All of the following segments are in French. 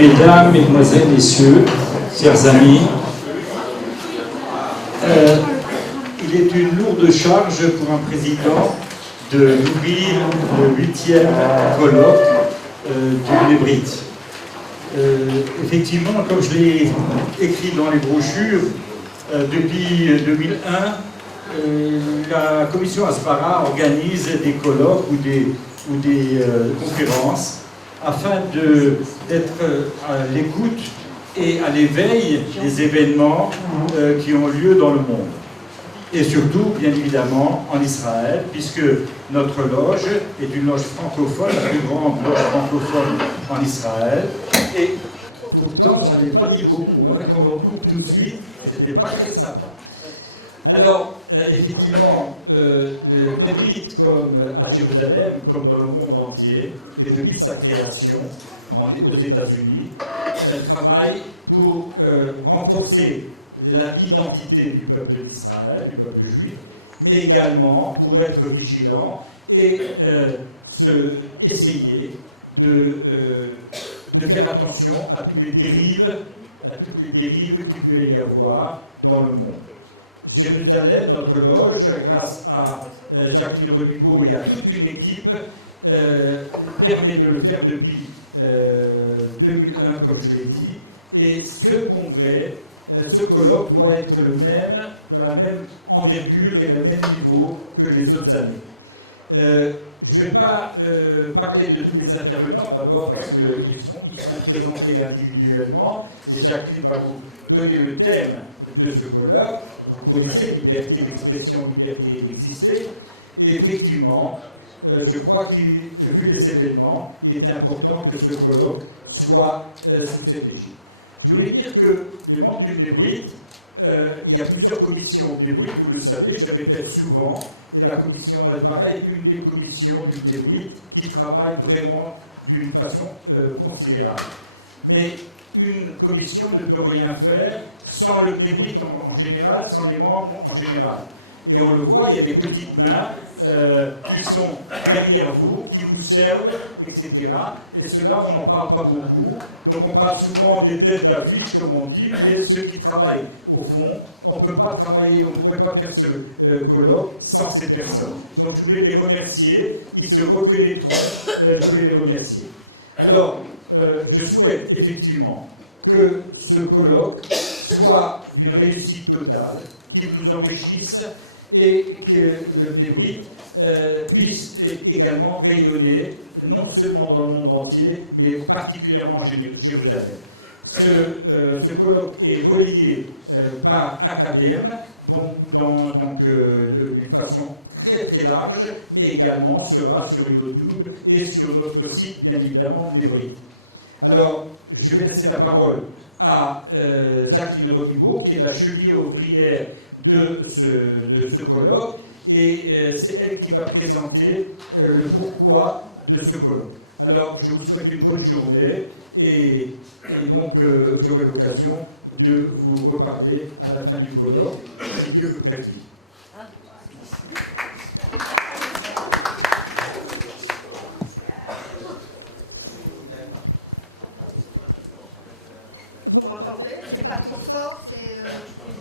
Mesdames, Mesdemoiselles, Messieurs, chers amis, il est une lourde charge pour un président d'ouvrir le 8e colloque du Nébrite. Effectivement, comme je l'ai écrit dans les brochures, depuis 2001, la commission Aspara organise des colloques ou des conférences afin d'être à l'écoute et à l'éveil des événements qui ont lieu dans le monde. Et surtout, bien évidemment, en Israël, puisque notre loge est une loge francophone, la plus grande loge francophone en Israël. Et pourtant, je n'avais pas dit beaucoup, qu'on me coupe tout de suite, c'était pas très sympa. Alors, effectivement, le Nébrite, comme à Jérusalem, comme dans le monde entier, et depuis sa création aux États-Unis, travaille pour renforcer l'identité du peuple d'Israël, du peuple juif, mais également pour être vigilant et essayer de faire attention à toutes les dérives qu'il peut y avoir dans le monde. Jérusalem, notre loge, grâce à Jacqueline Rebigot et à toute une équipe, permet de le faire depuis 2001, comme je l'ai dit, et ce congrès, ce colloque doit être de la même envergure et le même niveau que les autres années. Je ne vais pas parler de tous les intervenants, d'abord parce qu'ils seront présentés individuellement, et Jacqueline va vous donner le thème de ce colloque. Vous connaissez, liberté d'expression, liberté d'exister, et effectivement, je crois que, vu les événements, il est important que ce colloque soit sous cette égide. Je voulais dire que les membres du Nébrite, il y a plusieurs commissions au Nébrite, vous le savez, je le répète souvent, et la commission Asbara est une des commissions du Nébrite qui travaille vraiment d'une façon considérable. Mais une commission ne peut rien faire sans le Nébrite en général, sans les membres en général. Et on le voit, il y a des petites mains qui sont derrière vous, qui vous servent, etc. Et cela, on n'en parle pas beaucoup. Donc on parle souvent des têtes d'affiche, comme on dit, mais ceux qui travaillent au fond, on ne peut pas travailler, on ne pourrait pas faire ce colloque sans ces personnes. Donc je voulais les remercier, ils se reconnaîtront, je voulais les remercier. Alors, je souhaite effectivement que ce colloque soit d'une réussite totale, qu'il vous enrichisse, et que le Nébrite puisse également rayonner, non seulement dans le monde entier, mais particulièrement à Jérusalem. Ce colloque est relié par Academ, donc d'une façon très très large, mais également sera sur YouTube et sur notre site, bien évidemment, Nébrite. Alors, je vais laisser la parole à Jacqueline Rebigot, qui est la cheville ouvrière de ce colloque, et c'est elle qui va présenter le pourquoi de ce colloque. Alors, je vous souhaite une bonne journée, et donc j'aurai l'occasion de vous reparler à la fin du colloque, si Dieu me prête vie. Vous m'entendez? C'est pas trop fort, c'est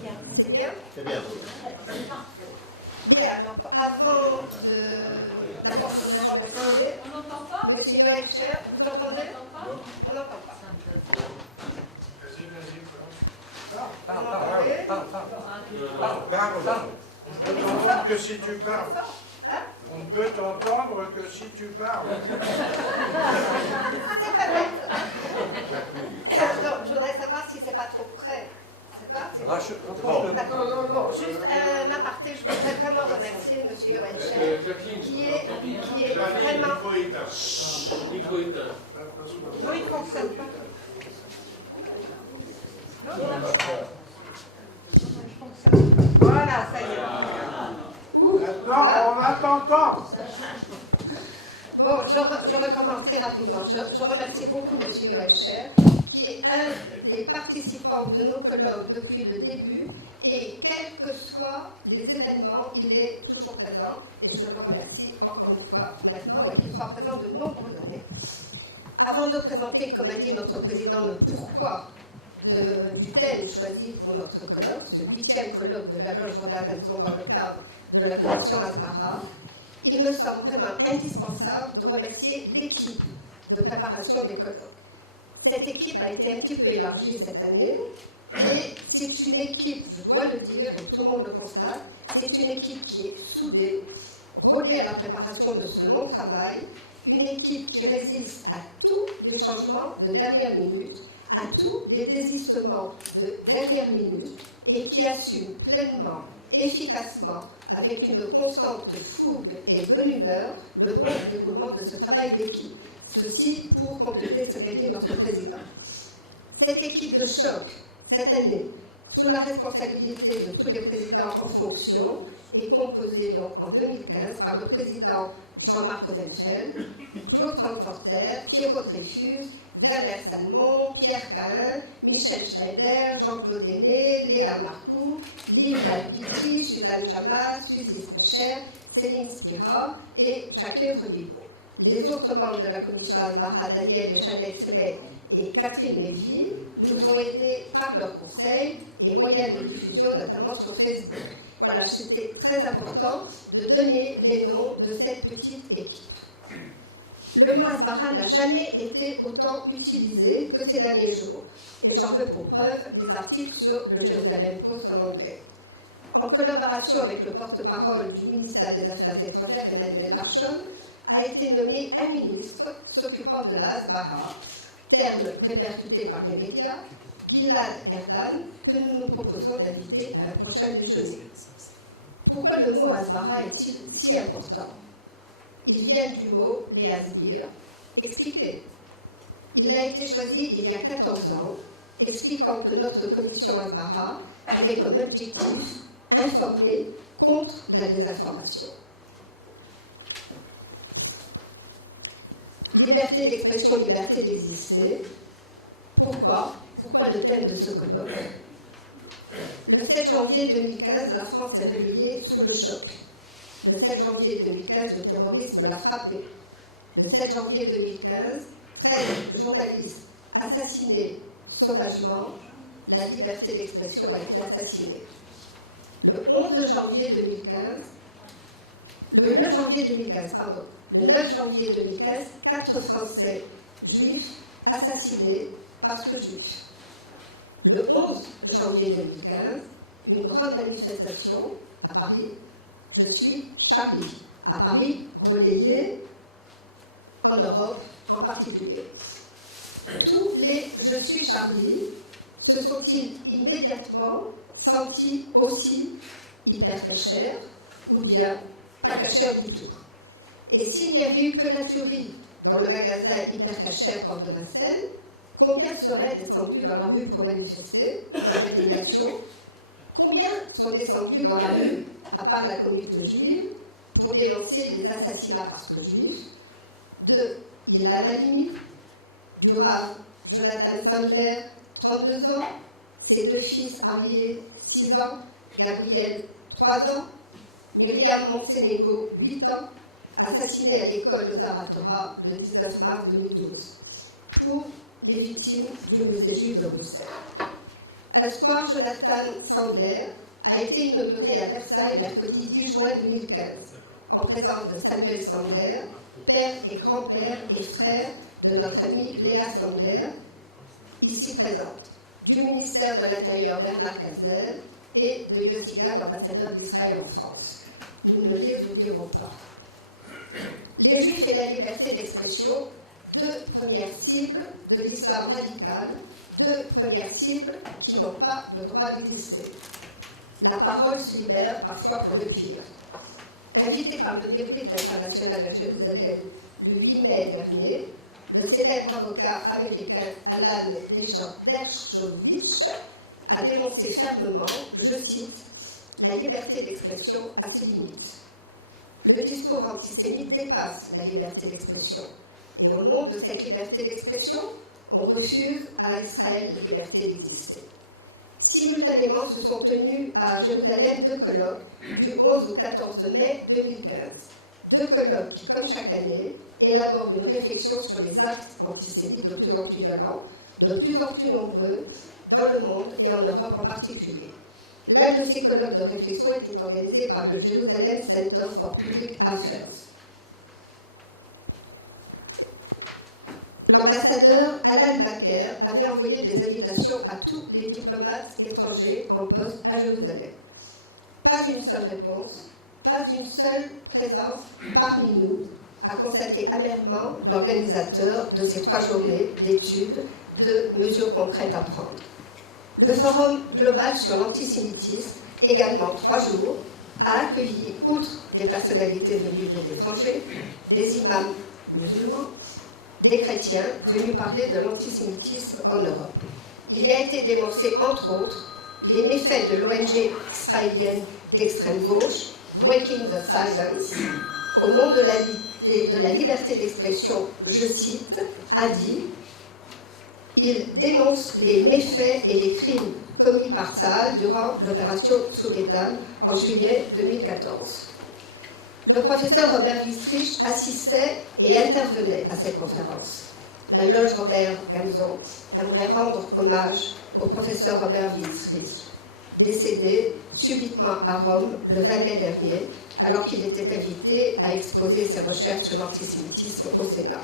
bien. C'est bien? C'est bien. Bien, donc avant de parler, On n'entend pas? Monsieur Yoel Cher, vous entendez? On n'entend pas. On ne peut t'entendre que si tu parles. Hein? On ne peut t'entendre que si tu parles. C'est pas bête. Donc, je voudrais savoir si c'est pas trop près. C'est pas? Bon, juste un aparté, je voudrais vraiment remercier Monsieur Yoel Cher, qui est vraiment... Non, il ne fonctionne pas. Voilà, ça y est. Maintenant, on va t'entendre. Bon, je recommence très rapidement. Je remercie beaucoup M. Yoel Cher, qui est un des participants de nos colloques depuis le début, et quels que soient les événements, il est toujours présent, et je le remercie encore une fois maintenant, et qu'il soit présent de nombreuses années. Avant de présenter, comme a dit notre président, le pourquoi du thème choisi pour notre colloque, ce 8e colloque de la Loge Robert Ramson dans le cadre de la commission Asbara, il me semble vraiment indispensable de remercier l'équipe de préparation des colloques. Cette équipe a été un petit peu élargie cette année, et c'est une équipe, je dois le dire, et tout le monde le constate, c'est une équipe qui est soudée, rodée à la préparation de ce long travail, une équipe qui résiste à tous les changements de dernière minute, à tous les désistements de dernière minute, et qui assume pleinement, efficacement, avec une constante fougue et bonne humeur, le bon déroulement de ce travail d'équipe. Ceci pour compléter ce qu'a dit notre président. Cette équipe de choc, cette année, sous la responsabilité de tous les présidents en fonction, est composée donc en 2015 par le président Jean-Marc Rosenfeld, Claude Frankforter, Pierrot Dreyfus, Werner Salmon, Pierre Cahin, Michel Schneider, Jean-Claude Aîné, Léa Marcoux, Livia Vitti, Suzanne Jamas, Suzy Sprecher, Céline Spira et Jacqueline Rebigot. Les autres membres de la commission Asbara, Daniel et Jeannette Semet et Catherine Lévy, nous ont aidés par leurs conseils et moyens de diffusion, notamment sur Facebook. Voilà, c'était très important de donner les noms de cette petite équipe. Le mot Asbara n'a jamais été autant utilisé que ces derniers jours, et j'en veux pour preuve les articles sur le Jerusalem Post en anglais. En collaboration avec le porte-parole du ministère des Affaires étrangères, Emmanuel Larchon, a été nommé un ministre s'occupant de la Asbara, terme répercuté par les médias, Gilad Erdan, que nous nous proposons d'inviter à un prochain déjeuner. Pourquoi le mot Asbara est-il si important? Il vient du mot Leasbir, expliquer. Il a été choisi il y a 14 ans, expliquant que notre commission Asbara avait comme objectif informer contre la désinformation. Liberté d'expression, liberté d'exister. Pourquoi? Pourquoi le thème de ce colloque? Le 7 janvier 2015, la France s'est réveillée sous le choc. Le 7 janvier 2015, le terrorisme l'a frappé. Le 7 janvier 2015, 13 journalistes assassinés sauvagement. La liberté d'expression a été assassinée. Le 11 janvier 2015, le 9 janvier 2015, pardon, le 9 janvier 2015, 4 Français juifs assassinés parce que juifs. Le 11 janvier 2015, une grande manifestation à Paris, Je suis Charlie, à Paris, relayée en Europe en particulier. Tous les Je suis Charlie se sont-ils immédiatement sentis aussi hyper cachers ou bien pas cachers du tout? Et s'il n'y avait eu que la tuerie dans le magasin hyper cachère Porte de Vincennes, combien seraient descendus dans la rue pour manifester leur indignation? Combien sont descendus dans la rue, à part la communauté juive, pour dénoncer les assassinats parce que juifs de Ilan Halimi, du Rav Jonathan Sandler, 32 ans, ses deux fils Arié, 6 ans, Gabriel, 3 ans, Myriam Monsenego, 8 ans, assassinée à l'école de Zaratora le 19 mars 2012, pour les victimes du musée juif de Bruxelles. Un square Jonathan Sandler a été inauguré à Versailles mercredi 10 juin 2015, en présence de Samuel Sandler, père et grand-père et frère de notre amie Léa Sandler, ici présente, du ministère de l'Intérieur Bernard Cazeneuve et de Yossi Gal, l'ambassadeur d'Israël en France. Nous ne les oublierons pas. Les Juifs et la liberté d'expression, deux premières cibles de l'islam radical, deux premières cibles qui n'ont pas le droit d'exister. La parole se libère parfois pour le pire. Invité par le Débrite international à Jérusalem le 8 mai dernier, le célèbre avocat américain Alan Dershowitz a dénoncé fermement, je cite, « la liberté d'expression a ses limites ». Le discours antisémite dépasse la liberté d'expression. Et au nom de cette liberté d'expression, on refuse à Israël la liberté d'exister. Simultanément, se sont tenus à Jérusalem deux colloques du 11 au 14 mai 2015. Deux colloques qui, comme chaque année, élabore une réflexion sur les actes antisémites de plus en plus violents, de plus en plus nombreux dans le monde et en Europe en particulier. L'un de ces colloques de réflexion était organisé par le Jerusalem Center for Public Affairs. L'ambassadeur Alan Baker avait envoyé des invitations à tous les diplomates étrangers en poste à Jérusalem. Pas une seule réponse, pas une seule présence parmi nous, a constaté amèrement l'organisateur de ces 3 journées d'études de mesures concrètes à prendre. Le Forum global sur l'antisémitisme, également 3 jours, a accueilli, outre des personnalités venues de l'étranger, des imams musulmans, des chrétiens venus parler de l'antisémitisme en Europe. Il y a été dénoncé, entre autres, les méfaits de l'ONG israélienne d'extrême gauche, Breaking the Silence, au nom de la liberté d'expression, je cite, a dit « Il dénonce les méfaits et les crimes commis par Tsahal durant l'opération Tzuk Eitan en juillet 2014. » Le professeur Robert Wistrich assistait et intervenait à cette conférence. La loge Robert Gamzon aimerait rendre hommage au professeur Robert Wistrich, décédé subitement à Rome le 20 mai dernier, alors qu'il était invité à exposer ses recherches sur l'antisémitisme au Sénat.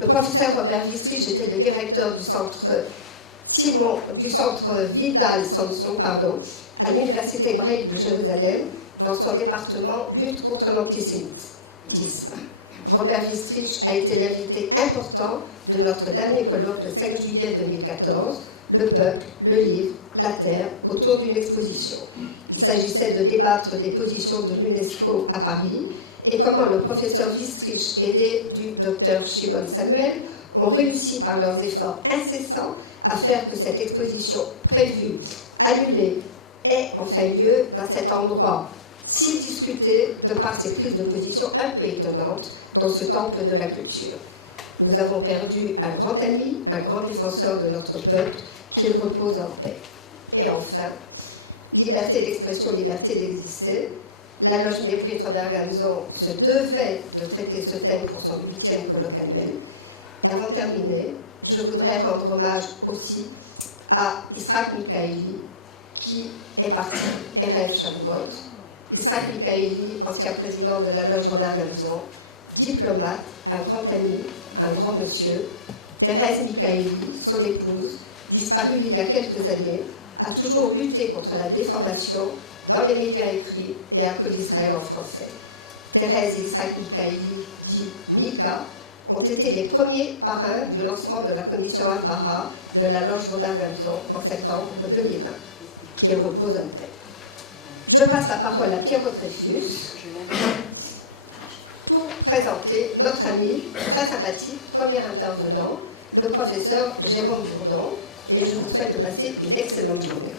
Le professeur Robert Wistrich était le directeur du centre Vidal Samson à l'Université hébraïque de Jérusalem, dans son département lutte contre l'antisémitisme. Robert Wistrich a été l'invité important de notre dernier colloque le 5 juillet 2014, Le peuple, le livre, la terre, autour d'une exposition. Il s'agissait de débattre des positions de l'UNESCO à Paris et comment le professeur Wistrich, aidé du docteur Shimon Samuel, ont réussi par leurs efforts incessants à faire que cette exposition prévue, annulée, ait enfin lieu dans cet endroit si discuté de par ses prises de position un peu étonnantes dans ce temple de la culture. Nous avons perdu un grand ami, un grand défenseur de notre peuple, qu'il repose en paix. Et enfin, liberté d'expression, liberté d'exister. La loge Mébrit Robert Gamzon se devait de traiter ce thème pour son 8e colloque annuel. Avant de terminer, je voudrais rendre hommage aussi à Israq Mikaeli, qui est parti, Erev Shavuot. Israq Mikaeli, ancien président de la loge Robert Gamzon, diplomate, un grand ami, un grand monsieur. Thérèse Mikaeli, son épouse, disparue il y a quelques années, a toujours lutté contre la déformation dans les médias écrits et à Code Israël en français. Thérèse et Israq Mikaeli, dit Mika, ont été les premiers parrains du lancement de la commission Asbara de la loge Robert Gamzon en septembre 2001, qui repose en paix. Je passe la parole à Pierre Autrefus pour présenter notre ami très sympathique, premier intervenant, le professeur Jérôme Bourdon, et je vous souhaite de passer une excellente journée.